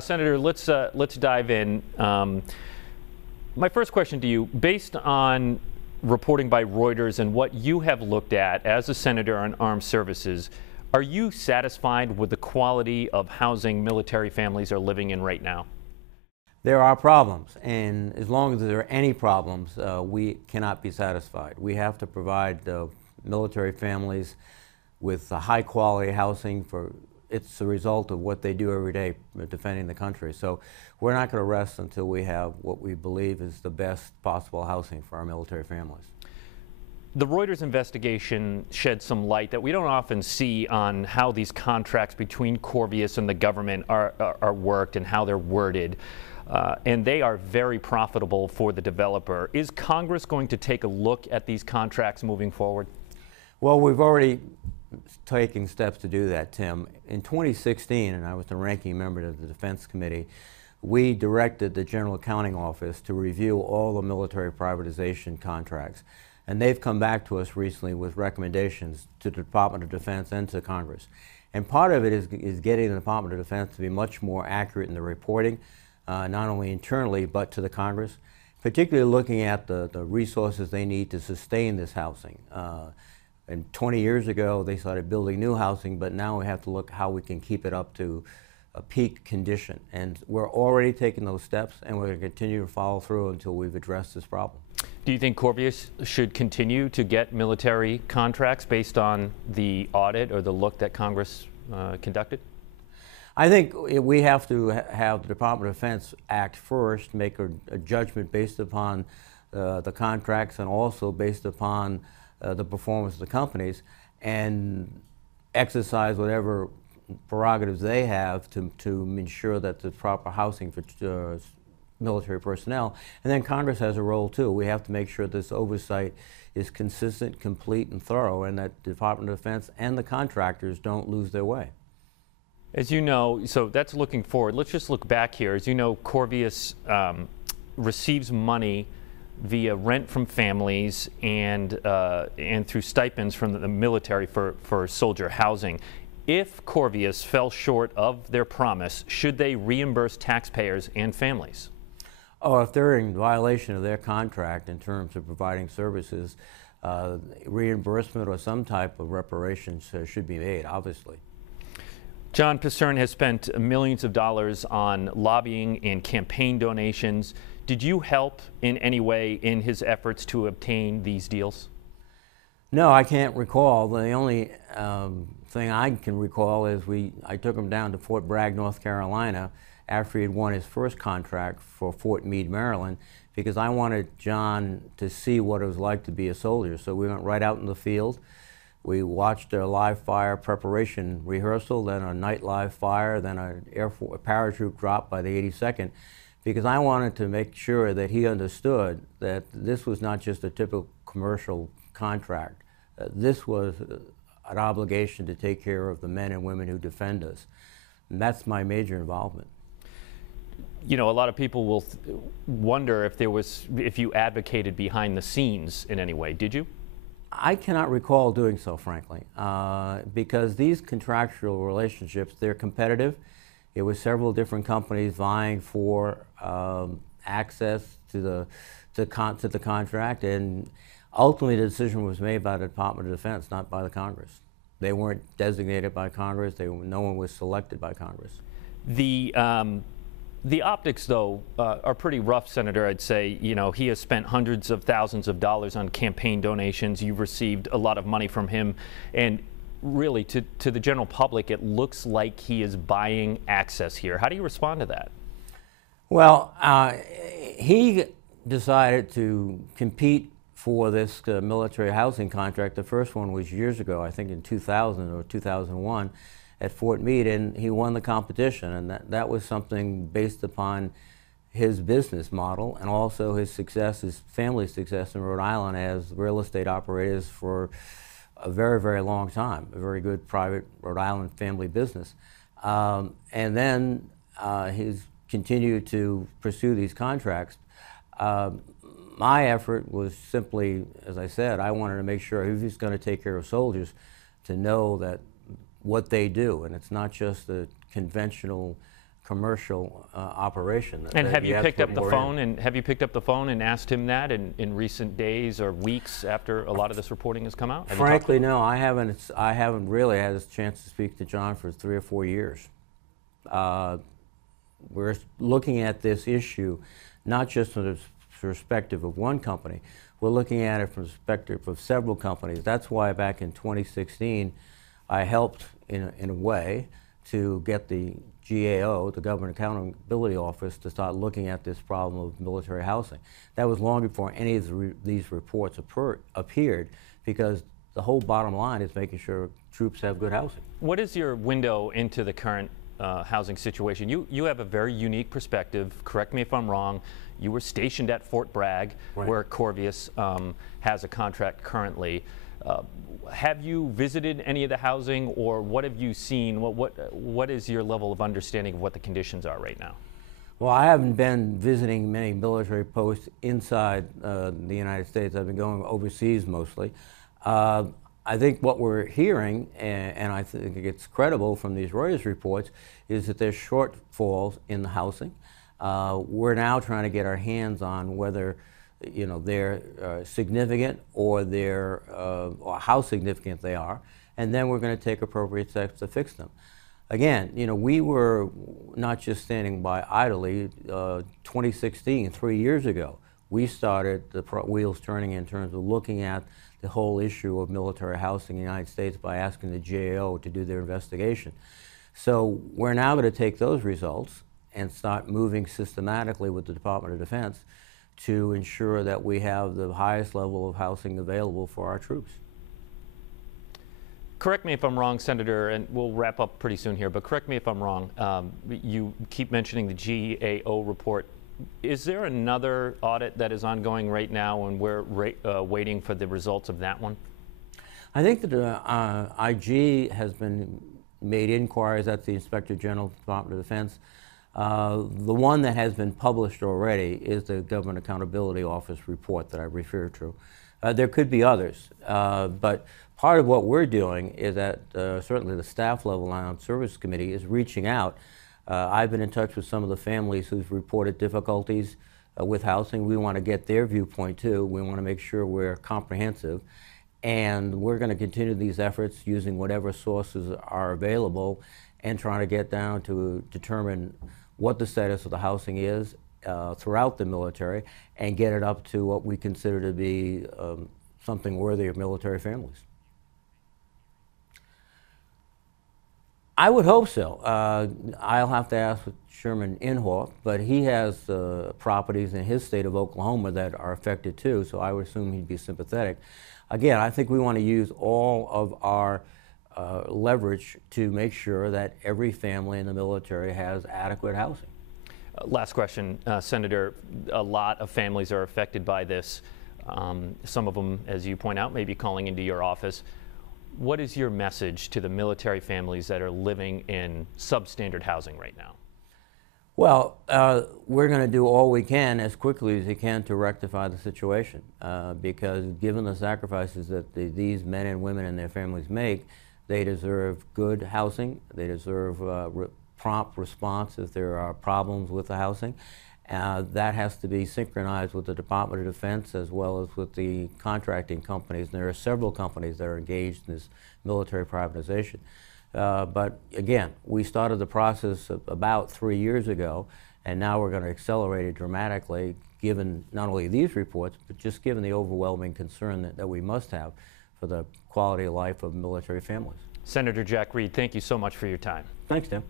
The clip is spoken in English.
Senator, let's dive in. My first question to you, based on reporting by Reuters and what you have looked at as a senator on armed services, are you satisfied with the quality of housing military families are living in right now? There are problems, and as long as there are any problems, we cannot be satisfied. We have to provide military families with high quality housing. It's a result of what they do every day defending the country. So we're not going to rest until we have what we believe is the best possible housing for our military families. The Reuters investigation shed some light that we don't often see on how these contracts between Corvis and the government are worked and how they're worded. And they are very profitable for the developer. Is Congress going to take a look at these contracts moving forward? Well, we've already taken steps to do that, Tim. In 2016, and I was the ranking member of the Defense Committee, we directed the General Accounting Office to review all the military privatization contracts. And they've come back to us recently with recommendations to the Department of Defense and to Congress. And part of it is getting the Department of Defense to be much more accurate in the reporting, not only internally but to the Congress, particularly looking at the resources they need to sustain this housing. And 20 years ago, they started building new housing, but now we have to look how we can keep it up to a peak condition. And we're already taking those steps, and we're going to continue to follow through until we've addressed this problem. Do you think Corvis should continue to get military contracts based on the audit or the look that Congress conducted? I think we have to have the Department of Defense act first, make a judgment based upon the contracts and also based upon the performance of the companies, and exercise whatever prerogatives they have to ensure that the proper housing for military personnel. And then Congress has a role too. We have to make sure this oversight is consistent, complete, and thorough, and that the Department of Defense and the contractors don't lose their way. As you know, so that's looking forward. Let's just look back here. As you know, Corvis receives money via rent from families and through stipends from the military for soldier housing. If Corvis fell short of their promise, should they reimburse taxpayers and families? Oh, if they're in violation of their contract in terms of providing services, reimbursement or some type of reparations should be made, obviously. John Picern has spent millions of dollars on lobbying and campaign donations. Did you help in any way in his efforts to obtain these deals? No, I can't recall. The only thing I can recall is I took him down to Fort Bragg, North Carolina, after he had won his first contract for Fort Meade, Maryland, because I wanted John to see what it was like to be a soldier. So we went right out in the field. We watched a live fire preparation rehearsal, then a night live fire, then a parachute drop by the 82nd, because I wanted to make sure that he understood that this was not just a typical commercial contract. This was an obligation to take care of the men and women who defend us. And that's my major involvement. You know, a lot of people will wonder if you advocated behind the scenes in any way. Did you? I cannot recall doing so, frankly, because these contractual relationships, they're competitive. It was several different companies vying for access to the contract, and ultimately the decision was made by the Department of Defense, not by the Congress. They weren't designated by Congress. No one was selected by Congress. The optics, though, are pretty rough, Senator. I'd say, you know, he has spent hundreds of thousands of dollars on campaign donations. You've received a lot of money from him. And really, to the general public, it looks like he is buying access here. How do you respond to that? Well, he decided to compete for this military housing contract. The first one was years ago, I think in 2000 or 2001. At Fort Meade, and he won the competition, and that was something based upon his business model and also his success, his family's success in Rhode Island as real estate operators for a very, very long time, a very good private Rhode Island family business. And then he's continued to pursue these contracts. My effort was simply, as I said, I wanted to make sure if he's going to take care of soldiers, to know that what they do, and it's not just a conventional commercial operation. And have you have to picked put up the more phone in. and have you picked up the phone and asked him that in recent days or weeks after a lot of this reporting has come out? Have you talked to Frankly, him? no, I haven't. I haven't really had a chance to speak to John for 3 or 4 years. We're looking at this issue not just from the perspective of one company. We're looking at it from the perspective of several companies. That's why back in 2016, I helped in a way to get the GAO, the Government Accountability Office, to start looking at this problem of military housing. That was long before any of these reports appeared, because the whole bottom line is making sure troops have good housing. What is your window into the current housing situation? You have a very unique perspective. Correct me if I'm wrong. You were stationed at Fort Bragg, right, where Corvis has a contract currently. Have you visited any of the housing, or what have you seen? What is your level of understanding of what the conditions are right now? Well, I haven't been visiting many military posts inside the United States. I've been going overseas mostly. I think what we're hearing, and I think it's credible from these Reuters reports, is that there's shortfalls in the housing. We're now trying to get our hands on whether they're significant or or how significant they are, and then we're going to take appropriate steps to fix them. Again, we were not just standing by idly. 2016, 3 years ago, we started the wheels turning in terms of looking at the whole issue of military housing in the United States by asking the GAO to do their investigation. So we're now going to take those results and start moving systematically with the Department of Defense to ensure that we have the highest level of housing available for our troops. Correct me if I'm wrong, Senator, and we'll wrap up pretty soon here, but correct me if I'm wrong. You keep mentioning the GAO report. Is there another audit that is ongoing right now, and we're waiting for the results of that one? I think that IG has made inquiries at the Inspector General of the Department of Defense. The one that has been published already is the Government Accountability Office report that I referred to. There could be others, but part of what we're doing is that certainly the staff level on Service Committee is reaching out. I've been in touch with some of the families who've reported difficulties with housing. We want to get their viewpoint too. We want to make sure we're comprehensive, and we're going to continue these efforts using whatever sources are available and trying to get down to determine what the status of the housing is throughout the military and get it up to what we consider to be something worthy of military families. I would hope so. I'll have to ask Chairman Inhofe, but he has properties in his state of Oklahoma that are affected too, so I would assume he'd be sympathetic. Again, I think we want to use all of our leverage to make sure that every family in the military has adequate housing. Last question, Senator. A lot of families are affected by this. Some of them, as you point out, may be calling into your office. What is your message to the military families that are living in substandard housing right now? Well, we're going to do all we can as quickly as we can to rectify the situation, because given the sacrifices that these men and women and their families make, they deserve good housing. They deserve prompt response if there are problems with the housing. That has to be synchronized with the Department of Defense as well as with the contracting companies. And there are several companies that are engaged in this military privatization. But again, we started the process about 3 years ago, and now we're going to accelerate it dramatically given not only these reports, but just given the overwhelming concern that we must have for the quality of life of military families. Senator Jack Reed, thank you so much for your time. Thanks, Tim.